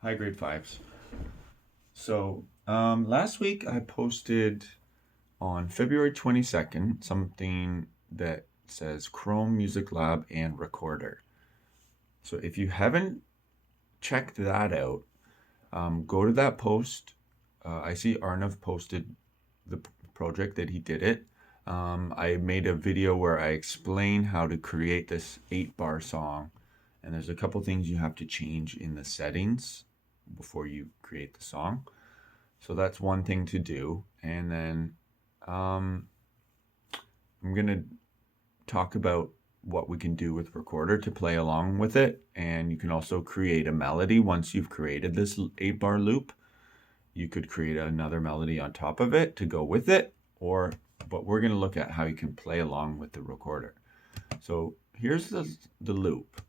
Hi, grade fives. Last week I posted on February 22nd something that says Chrome Music Lab and Recorder. So if you haven't checked that out, go to that post. I see Arnav posted the project that he did it. I made a video where I explain how to create this 8-bar song, and there's a couple things you have to change in the settings before you create the song. So that's one thing to do. And then I'm going to talk about what we can do with Recorder to play along with it. And you can also create a melody once you've created this 8-bar loop. You could create another melody on top of it to go with it, but we're going to look at how you can play along with the Recorder. So here's the loop.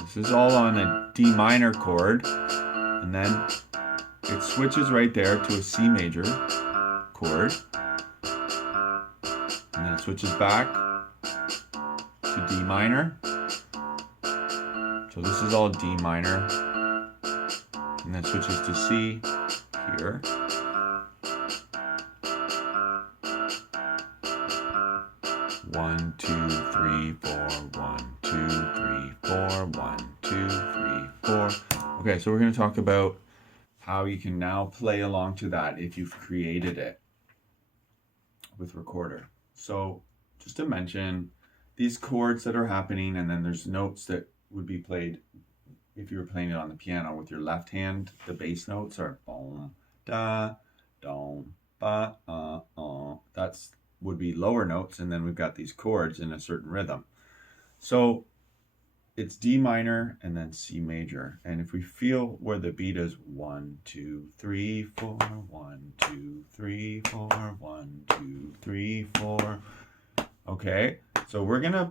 This is all on a D minor chord, and then it switches right there to a C major chord, and then it switches back to D minor. So this is all D minor, and then switches to C here. One, two, three, four, 1, 2, 3, 4, 1, 2, 3, 4. Okay, so we're going to talk about how you can now play along to that if you've created it with Recorder. So just to mention these chords that are happening, and then there's notes that would be played if you were playing it on the piano with your left hand. The bass notes are boom, da, dom, ba, that's would be lower notes, and then we've got these chords in a certain rhythm. So it's D minor and then C major. And if we feel where the beat is 1, 2, 3, 4, 1, 2, 3, 4, 1, 2, 3, 4. Okay, so we're gonna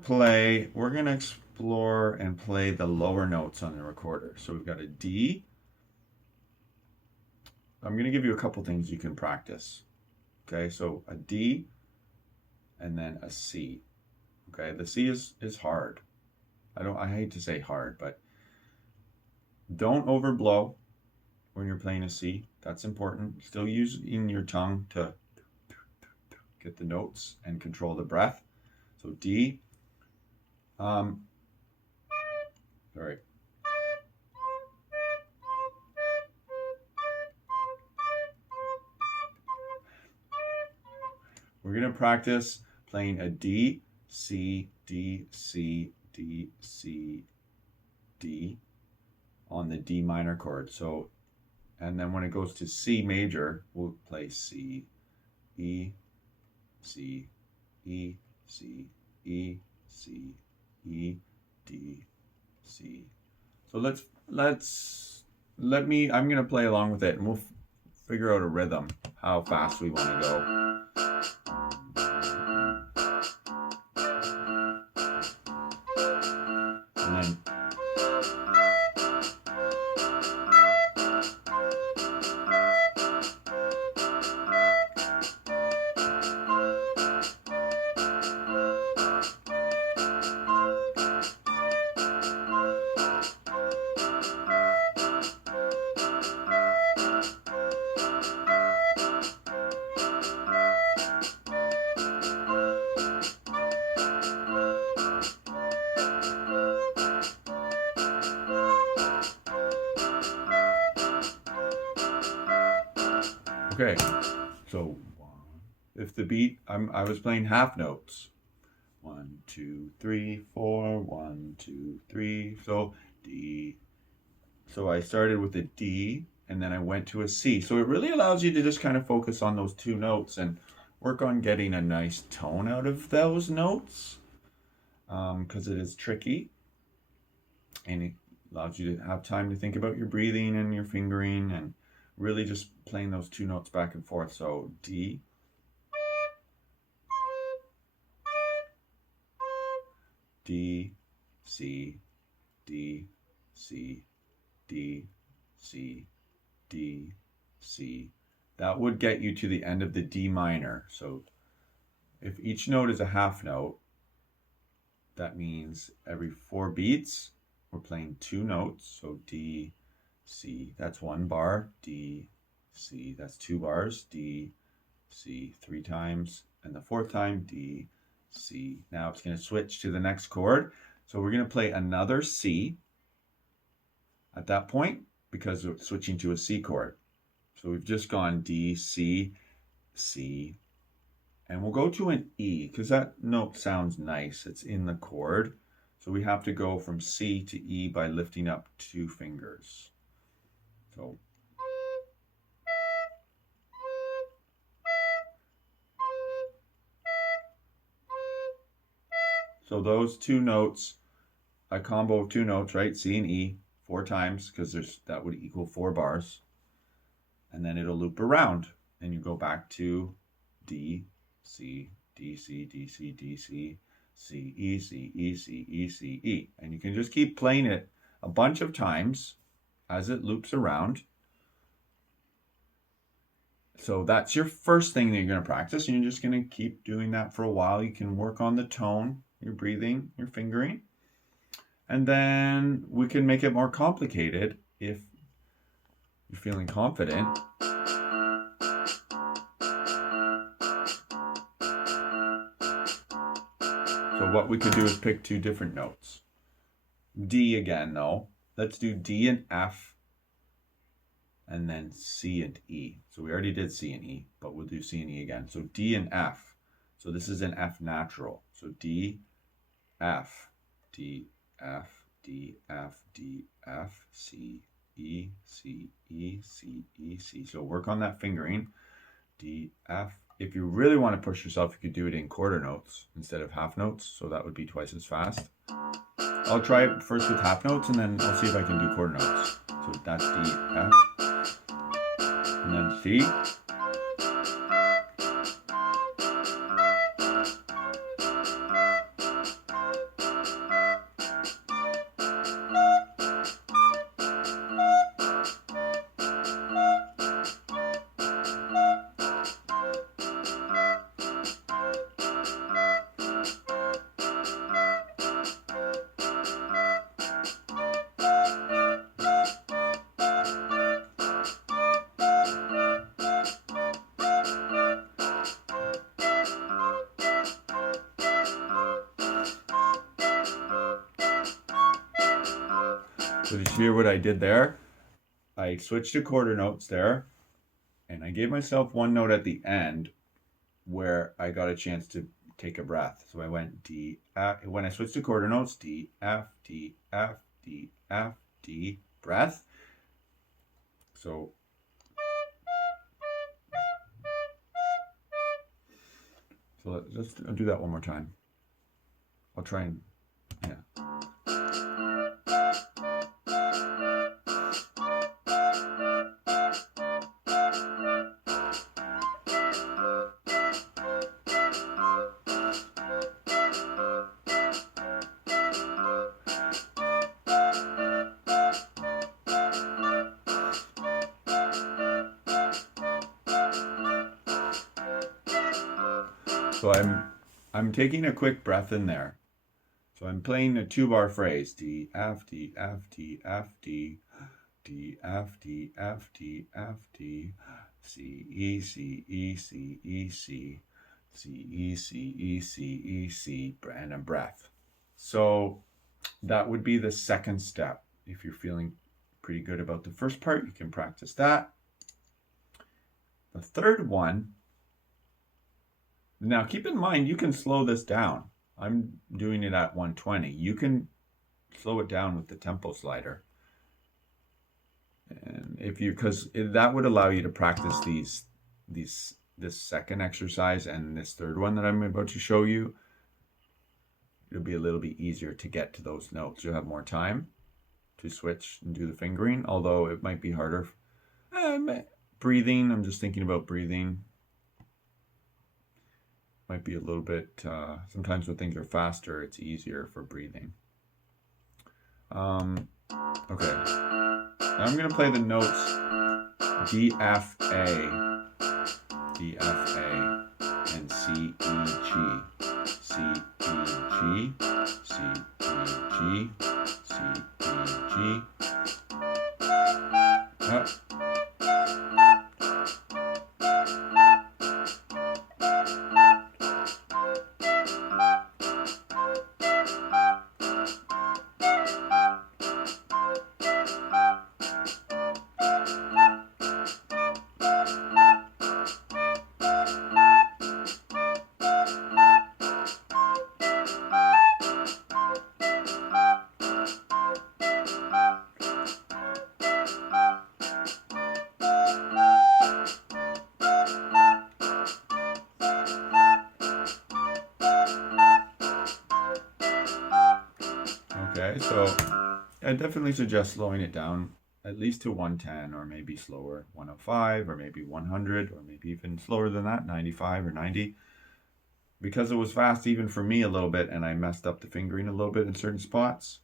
explore and play the lower notes on the Recorder. So we've got a D. I'm gonna give you a couple things you can practice. Okay, so a D and then a C. Okay, the C is hard. I hate to say hard, but don't overblow when you're playing a C. That's important. Still using your tongue to get the notes and control the breath. So D. Sorry. We're gonna practice playing a D, C, D, C, D, C, D on the D minor chord. So, and then when it goes to C major, we'll play C, E, C, E, C, E, C, E, D, C. So I'm gonna play along with it, and we'll figure out a rhythm, how fast we want to go. And then okay, so if the beat, I was playing half notes. 1, 2, 3, 4, 1, 2, 3. So D. So I started with a D, and then I went to a C. So it really allows you to just kind of focus on those two notes and work on getting a nice tone out of those notes, because it is tricky, and it allows you to have time to think about your breathing and your fingering and really just playing those two notes back and forth. So D, D, C, D, C, D, C, D, C. That would get you to the end of the D minor. So if each note is a half note, that means every 4 beats, we're playing 2 notes. So D, C, that's 1 bar. D, C, that's 2 bars. D, C 3 times. And the 4th time, D, C. Now it's going to switch to the next chord. So we're going to play another C at that point because we're switching to a C chord. So we've just gone D, C, C, and we'll go to an E because that note sounds nice. It's in the chord. So we have to go from C to E by lifting up 2 fingers. So those 2 notes, a combo of 2 notes, right? C and E 4 times because that would equal 4 bars. And then it'll loop around and you go back to D, C, D, C, D, C, D, C, C, E, C, E, C, E, C, E. And you can just keep playing it a bunch of times as it loops around. So that's your first thing that you're going to practice, and you're just going to keep doing that for a while. You can work on the tone, your breathing, your fingering. And then we can make it more complicated if you're feeling confident. So what we could do is pick 2 different notes. D again, though. Let's do D and F, and then C and E. So we already did C and E, but we'll do C and E again. So D and F. So this is an F natural. So D, F, D, F, D, F, D, F, C, E, C, E, C, E, C. So work on that fingering. D, F. If you really want to push yourself, you could do it in quarter notes instead of half notes. So that would be twice as fast. I'll try it first with half notes, and then I'll see if I can do quarter notes. So that's D, F, and then C. So did you hear what I did there? I switched to quarter notes there, and I gave myself 1 note at the end where I got a chance to take a breath. So I went D, F. When I switched to quarter notes, D, F, D, F, D, F, D, breath. So let's do that one more time. I'll try and, yeah. So I'm taking a quick breath in there. So I'm playing a 2-bar phrase. D, F, D, F, D, F, D, D, F, D, F, D, F, D, C, E, C, E, C, E, C, C, E, C, E, C, E, C, and a breath. So that would be the second step. If you're feeling pretty good about the first part, you can practice that. The third one, now keep in mind, you can slow this down. I'm doing it at 120. You can slow it down with the tempo slider. And because that would allow you to practice this second exercise and this third one that I'm about to show you. It'll be a little bit easier to get to those notes. You'll have more time to switch and do the fingering, although it might be harder. Breathing, I'm just thinking about breathing. Might be a little bit, sometimes when things are faster, it's easier for breathing. Okay, now I'm going to play the notes D, F, A, D, F, A, and C, E, G, C, E, G, C, G, C, E, G. Up. Okay, so I definitely suggest slowing it down at least to 110 or maybe slower, 105 or maybe 100 or maybe even slower than that, 95 or 90. Because it was fast even for me a little bit and I messed up the fingering a little bit in certain spots.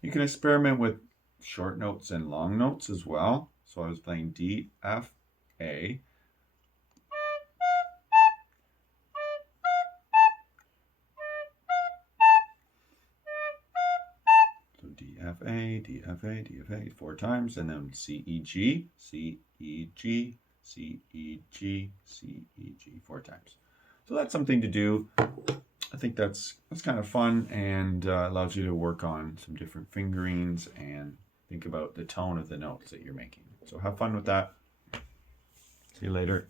You can experiment with short notes and long notes as well. So I was playing D, F, A. So D, F, A, D, F, A, D, F, A 4 times, and then C, E, G, C, E, G, C, E, G, C, E, G 4 times. So that's something to do. I think that's kind of fun and allows you to work on some different fingerings and think about the tone of the notes that you're making. So have fun with that. See you later.